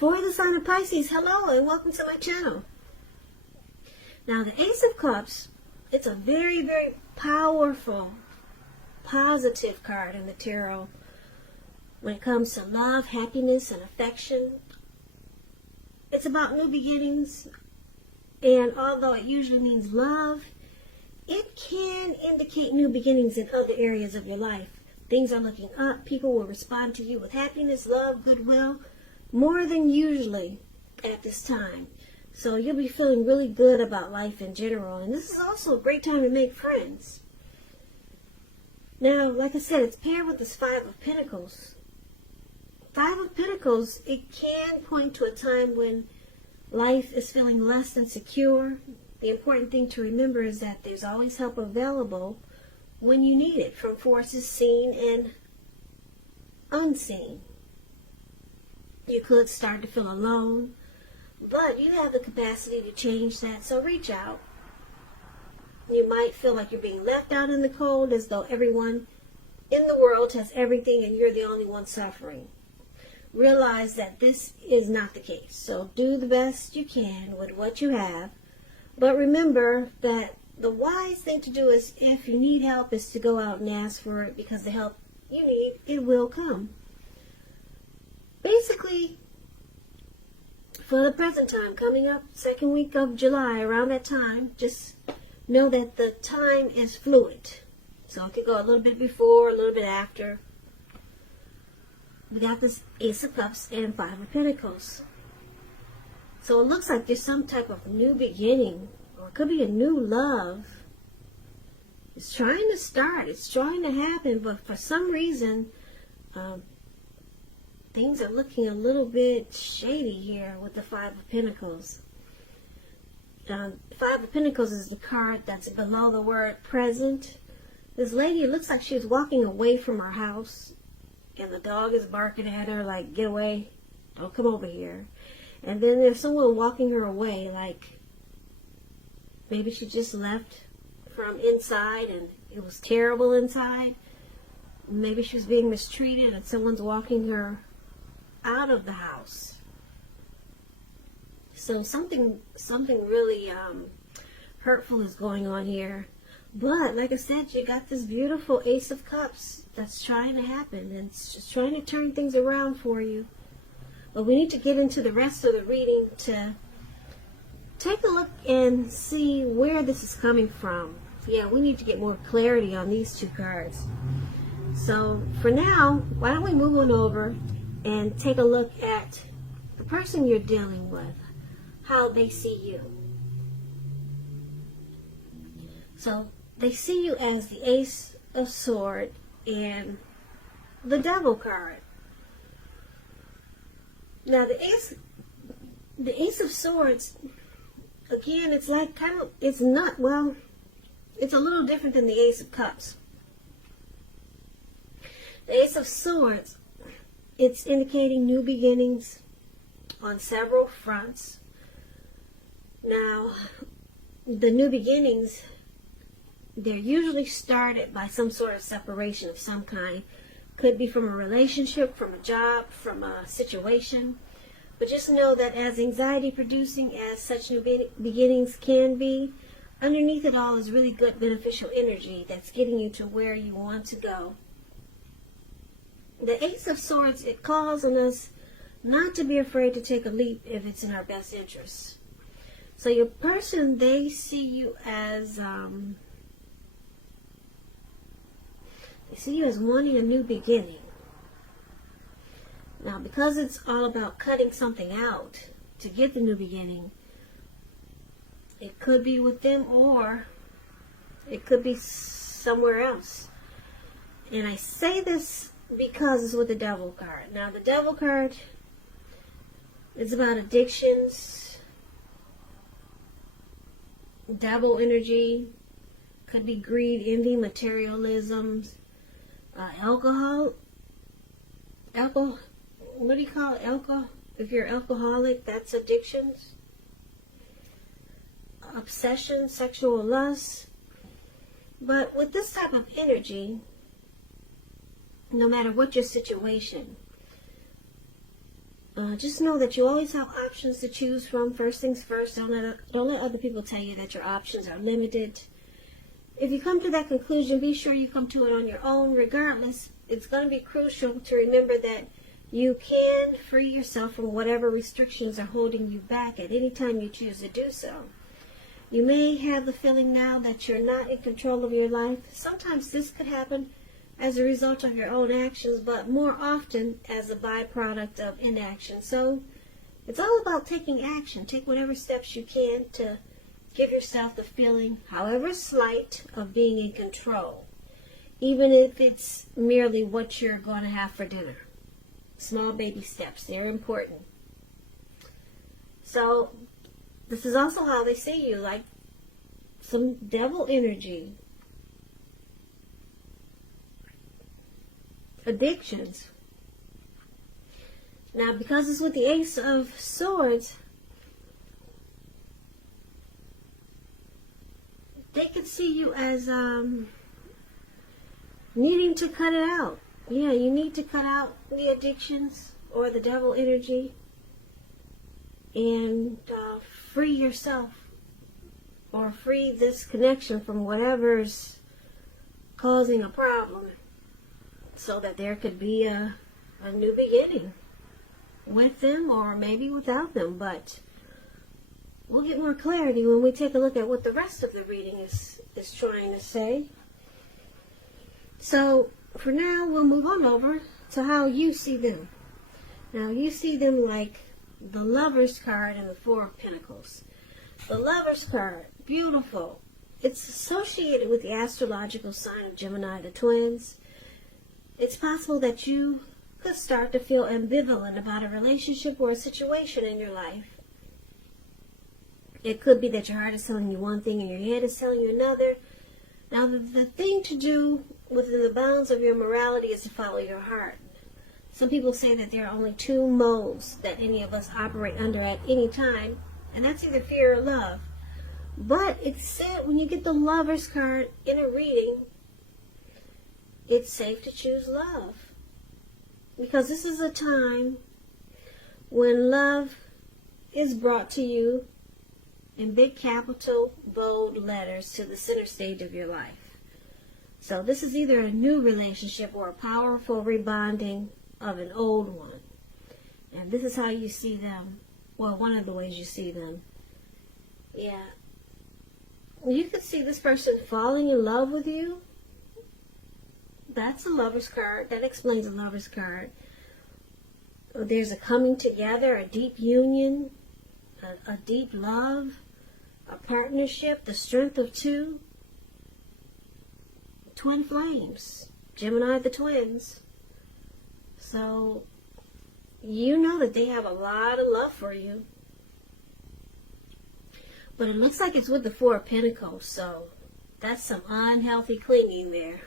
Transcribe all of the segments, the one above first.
For the sign of Pisces, hello and welcome to my channel. Now the Ace of Cups, it's a very, very powerful, positive card in the tarot when it comes to love, happiness, and affection. It's about new beginnings, and although it usually means love, it can indicate new beginnings in other areas of your life. Things are looking up. People will respond to you with happiness, love, goodwill, more than usually at this time. So you'll be feeling really good about life in general. And this is also a great time to make friends. Now, like I said, it's paired with this Five of Pentacles. Five of Pentacles, it can point to a time when life is feeling less than secure. The important thing to remember is that there's always help available when you need it, from forces seen and unseen. You could start to feel alone, but you have the capacity to change that, so reach out. You might feel like you're being left out in the cold, as though everyone in the world has everything and you're the only one suffering. Realize that this is not the case, so do the best you can with what you have. But remember that the wise thing to do is, if you need help, is to go out and ask for it, because the help you need, it will come. Basically, for the present time, coming up second week of July, around that time, just know that the time is fluid. So it could go a little bit before, a little bit after. We got this Ace of Cups and Five of Pentacles. So it looks like there's some type of new beginning, or it could be a new love. It's trying to start, it's trying to happen, but for some reason, things are looking a little bit shady here with the Five of Pentacles. Five of Pentacles is the card that's below the word present. This lady, it looks like she was walking away from her house, and the dog is barking at her like, get away, don't come over here. And then there's someone walking her away, like maybe she just left from inside and it was terrible inside. Maybe she was being mistreated and someone's walking her out of the house. So something really hurtful is going on here. But like I said, you got this beautiful Ace of Cups that's trying to happen, and it's just trying to turn things around for you. But we need to get into the rest of the reading to take a look and see where this is coming from. Yeah, we need to get more clarity on these two cards. So for now, why don't we move on over and take a look at the person you're dealing with, how they see you. So they see you as the Ace of Swords and the Devil card. Now the Ace of Swords, again, it's like it's a little different than the Ace of Cups. The Ace of Swords, it's indicating new beginnings on several fronts. Now, the new beginnings, they're usually started by some sort of separation of some kind. Could be from a relationship, from a job, from a situation. But just know that as anxiety producing as such new beginnings can be, underneath it all is really good beneficial energy that's getting you to where you want to go. The Ace of Swords, it calls on us not to be afraid to take a leap if it's in our best interest. So your person, they see you as wanting a new beginning. Now, because it's all about cutting something out to get the new beginning, it could be with them or it could be somewhere else. And I say this because it's with the Devil card. Now, the Devil card is about addictions, devil energy, could be greed, envy, materialism, alcohol, what do you call it? Alcohol? If you're alcoholic, that's addictions. Obsession, sexual lust. But with this type of energy, no matter what your situation, Just know that you always have options to choose from. First things first, don't let other people tell you that your options are limited. If you come to that conclusion, be sure you come to it on your own. Regardless, it's going to be crucial to remember that you can free yourself from whatever restrictions are holding you back at any time you choose to do so. You may have the feeling now that you're not in control of your life. Sometimes this could happen as a result of your own actions, but more often as a byproduct of inaction. So it's all about taking action. Take whatever steps you can to give yourself the feeling, however slight, of being in control, even if it's merely what you're going to have for dinner. Small baby steps, they're important. So this is also how they see you, like some devil energy. Addictions. Now, because it's with the Ace of Swords, they could see you as needing to cut it out. Yeah, you need to cut out the addictions or the devil energy and free yourself, or free this connection from whatever's causing a problem, so that there could be a new beginning with them, or maybe without them. But we'll get more clarity when we take a look at what the rest of the reading is trying to say. So for now, we'll move on over to how you see them. Now, you see them like the Lover's card and the Four of Pentacles. The Lover's card, beautiful. It's associated with the astrological sign of Gemini, the twins. It's possible that you could start to feel ambivalent about a relationship or a situation in your life. It could be that your heart is telling you one thing and your head is telling you another. Now, the thing to do within the bounds of your morality is to follow your heart. Some people say that there are only two modes that any of us operate under at any time, and that's either fear or love. But it's said when you get the Lover's card in a reading, it's safe to choose love. Because this is a time when love is brought to you in big capital, bold letters to the center stage of your life. So this is either a new relationship or a powerful rebonding of an old one. And this is how you see them. Well, one of the ways you see them. Yeah. You could see this person falling in love with you. That's a Lover's card. That explains a Lover's card. There's a coming together, a deep union, a deep love, a partnership, the strength of two. Twin flames. Gemini, the twins. So, you know that they have a lot of love for you. But it looks like it's with the Four of Pentacles, so that's some unhealthy clinging there.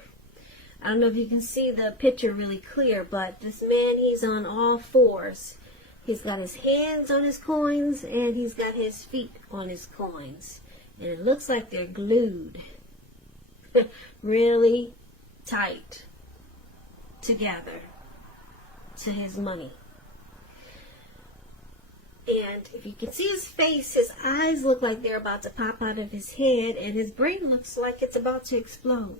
I don't know if you can see the picture really clear, but this man, he's on all fours. He's got his hands on his coins, and he's got his feet on his coins. And it looks like they're glued really tight together to his money. And if you can see his face, his eyes look like they're about to pop out of his head, and his brain looks like it's about to explode.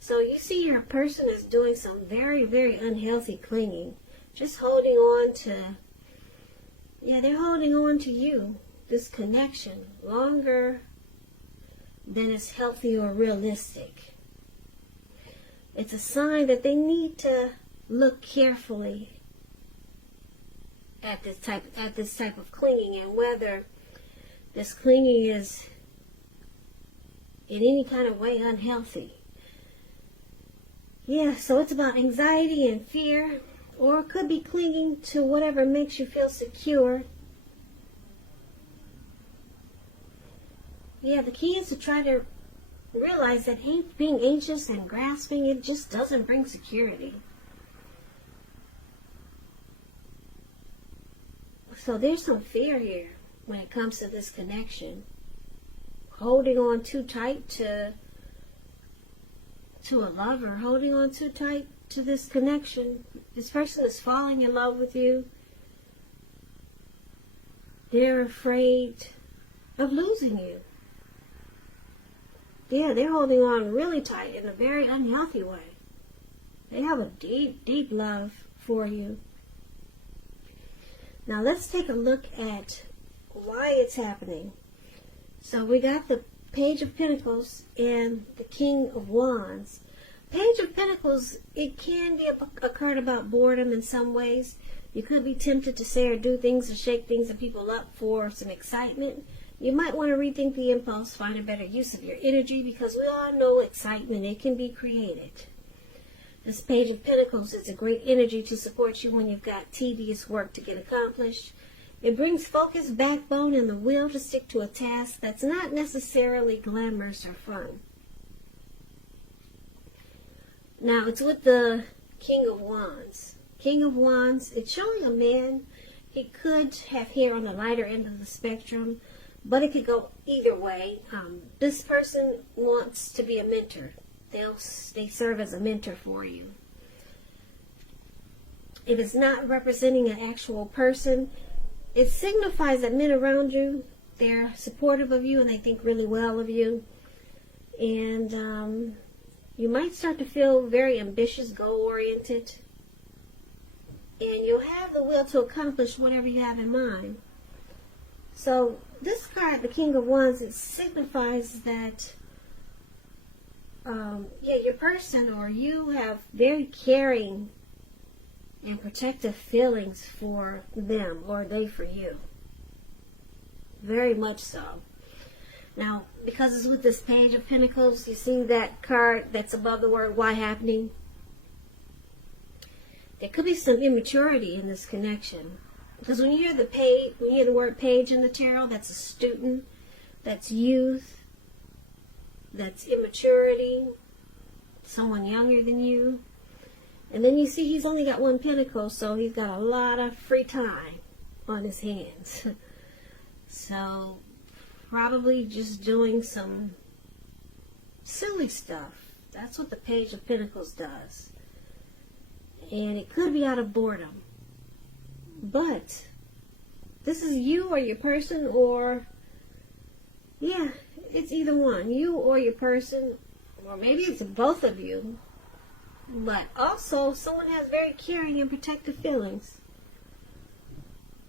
So you see your person is doing some very, very unhealthy clinging. Just holding on to, they're holding on to you, this connection, longer than is healthy or realistic. It's a sign that they need to look carefully at this type of clinging, and whether this clinging is in any kind of way unhealthy. Yeah, so it's about anxiety and fear, or it could be clinging to whatever makes you feel secure. Yeah, the key is to try to realize that being anxious and grasping, it just doesn't bring security. So there's some fear here when it comes to this connection. Holding on too tight to a lover, holding on too tight to this connection. This person is falling in love with you. They're afraid of losing you. Yeah, they're holding on really tight in a very unhealthy way. They have a deep, deep love for you. Now let's take a look at why it's happening. So we got the Page of Pentacles and the King of Wands. Page of Pentacles, it can be a card about boredom in some ways. You could be tempted to say or do things or shake things and people up for some excitement. You might want to rethink the impulse, find a better use of your energy, because we all know excitement, it can be created. This Page of Pentacles is a great energy to support you when you've got tedious work to get accomplished. It brings focus, backbone, and the will to stick to a task that's not necessarily glamorous or fun. Now, it's with the King of Wands. King of Wands, it's showing a man. He could have hair on the lighter end of the spectrum, but it could go either way. This person wants to be a mentor. They serve as a mentor for you. If it's not representing an actual person, it signifies that men around you, they're supportive of you and they think really well of you. And you might start to feel very ambitious, goal-oriented. And you'll have the will to accomplish whatever you have in mind. So this card, the King of Wands, it signifies that your person or you have very caring and protective feelings for them, or they for you. Very much so. Now, because it's with this Page of Pentacles, you see that card that's above the word why happening? There could be some immaturity in this connection. Because when you hear the word page in the tarot, that's a student, that's youth, that's immaturity, someone younger than you. And then you see he's only got one pentacle, so he's got a lot of free time on his hands. So probably just doing some silly stuff. That's what the Page of Pentacles does. And it could be out of boredom. But this is you or your person, or yeah, it's either one. You or your person, or maybe it's both of you. But also, someone has very caring and protective feelings.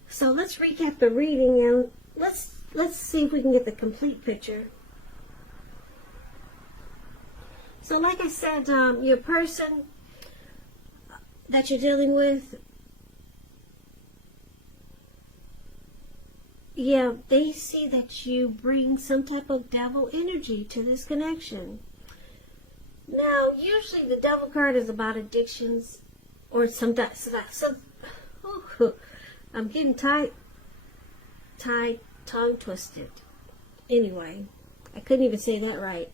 So let's recap the reading and let's see if we can get the complete picture. So like I said, your person that you're dealing with, yeah, they see that you bring some type of devil energy to this connection. Now, usually the devil card is about addictions, or sometimes, I'm getting tongue twisted. Anyway, I couldn't even say that right.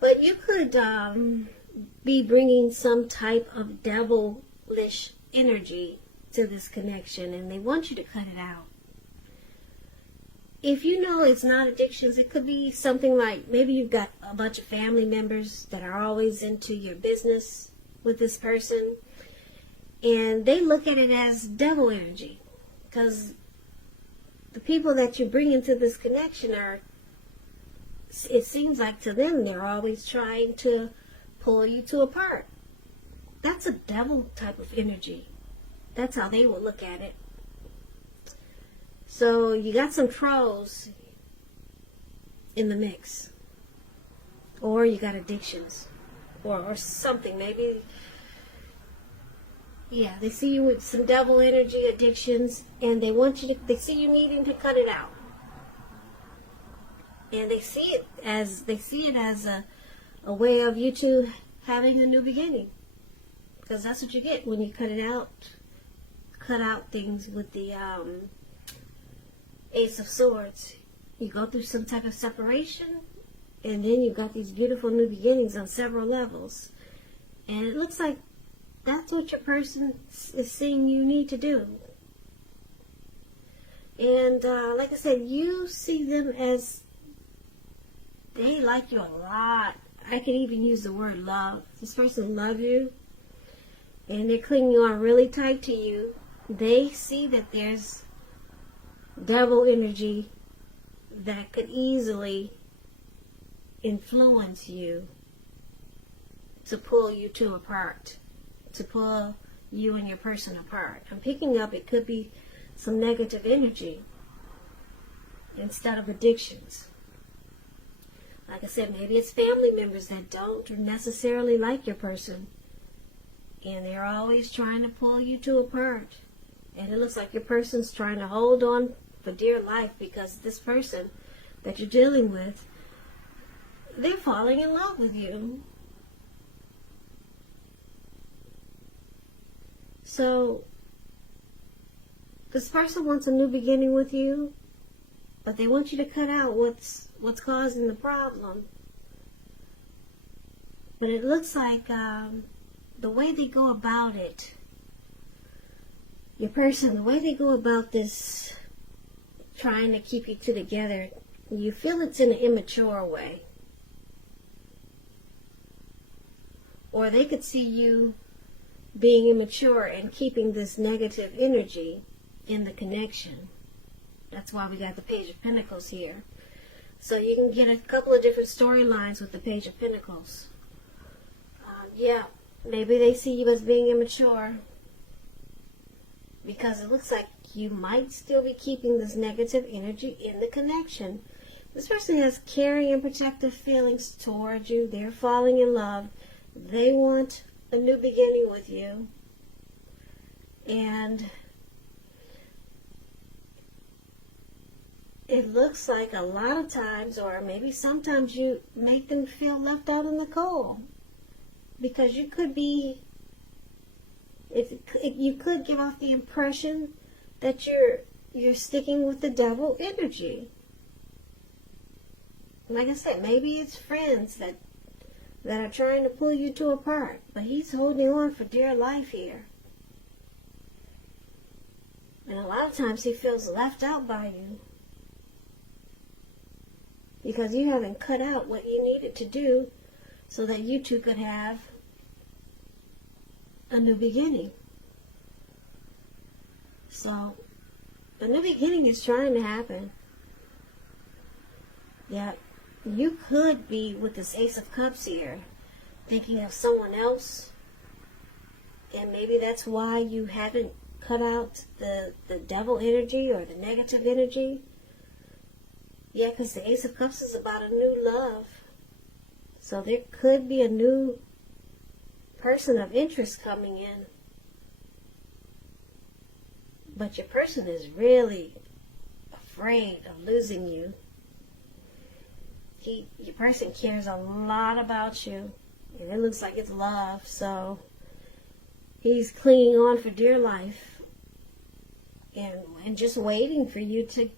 But you could be bringing some type of devilish energy to this connection, and they want you to cut it out. If you know it's not addictions, it could be something like maybe you've got a bunch of family members that are always into your business with this person, and they look at it as devil energy, because the people that you bring into this connection are, it seems like to them, they're always trying to pull you two apart. That's a devil type of energy. That's how they will look at it. So you got some trolls in the mix. Or you got addictions. Or something. Maybe, yeah, they see you with some devil energy, addictions, and they see you needing to cut it out. And they see it as a way of you two having a new beginning. Because that's what you get when you cut it out. Cut out things with the Ace of Swords. You go through some type of separation, and then you've got these beautiful new beginnings on several levels. And it looks like that's what your person is seeing you need to do. And like I said, you see them as they like you a lot. I could even use the word love. This person loves you, and they're clinging on really tight to you. They see that there's devil energy that could easily influence you to pull you two apart, to pull you and your person apart. I'm picking up it could be some negative energy instead of addictions. Like I said, maybe it's family members that don't necessarily like your person, and they're always trying to pull you two apart. And it looks like your person's trying to hold on for dear life because this person that you're dealing with, they're falling in love with you. So, this person wants a new beginning with you, but they want you to cut out what's causing the problem. But it looks like the way they go about it, your person, the way they go about this, trying to keep you two together, you feel it's in an immature way. Or they could see you being immature and keeping this negative energy in the connection. That's why we got the Page of Pentacles here. So you can get a couple of different storylines with the Page of Pentacles. Yeah, maybe they see you as being immature because it looks like you might still be keeping this negative energy in the connection. This person has caring and protective feelings towards you. They're falling in love. They want a new beginning with you. And it looks like a lot of times, or maybe sometimes, you make them feel left out in the cold. Because you could be, you could give off the impression that you're sticking with the devil energy. Like I said, maybe it's friends that are trying to pull you two apart, but he's holding on for dear life here. And a lot of times he feels left out by you because you haven't cut out what you needed to do so that you two could have a new beginning. So, a new beginning is trying to happen. Yeah, you could be, with this Ace of Cups here, thinking of someone else, and maybe that's why you haven't cut out the devil energy or the negative energy. Yeah, because the Ace of Cups is about a new love. So there could be a new person of interest coming in. But your person is really afraid of losing you. Your person cares a lot about you. And it looks like it's love. So he's clinging on for dear life. And just waiting for you to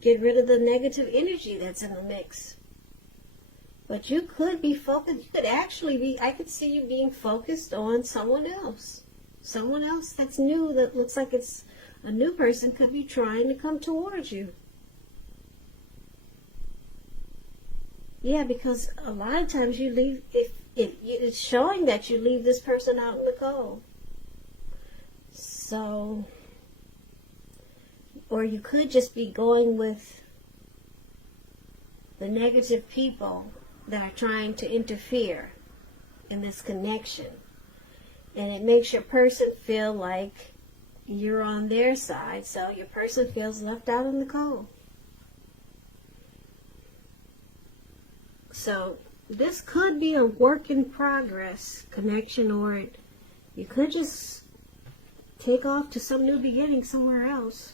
get rid of the negative energy that's in the mix. But you could be focused, you could actually be, I could see you being focused on someone else. Someone else that's new, that looks like it's a new person, could be trying to come towards you. Yeah, because a lot of times you leave, if it's showing that you leave this person out in the cold. So, or you could just be going with the negative people that are trying to interfere in this connection. And it makes your person feel like you're on their side, so your person feels left out in the cold. So this could be a work in progress connection, or you could just take off to some new beginning somewhere else.